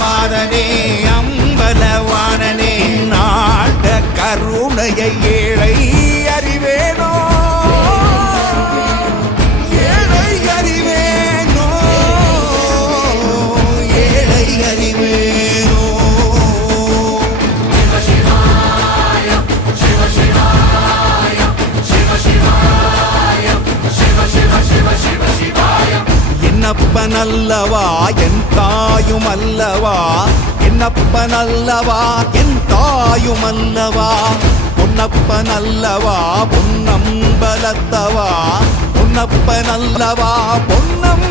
மாதனே அம்பலவானனே நாட கருணையை ஏழை அறிவேனோ ஏழை அறிவேனோ ஏழை அறிவேனோ என்னப்பனல்லவா என் தாயும் அல்லவா என்னப்பனல்லவா என் தாயும் அல்லவா பொன்னப்பனல்லவா பொன்னம்பலத்தவா பொன்னப்பனல்லவா பொன்னம்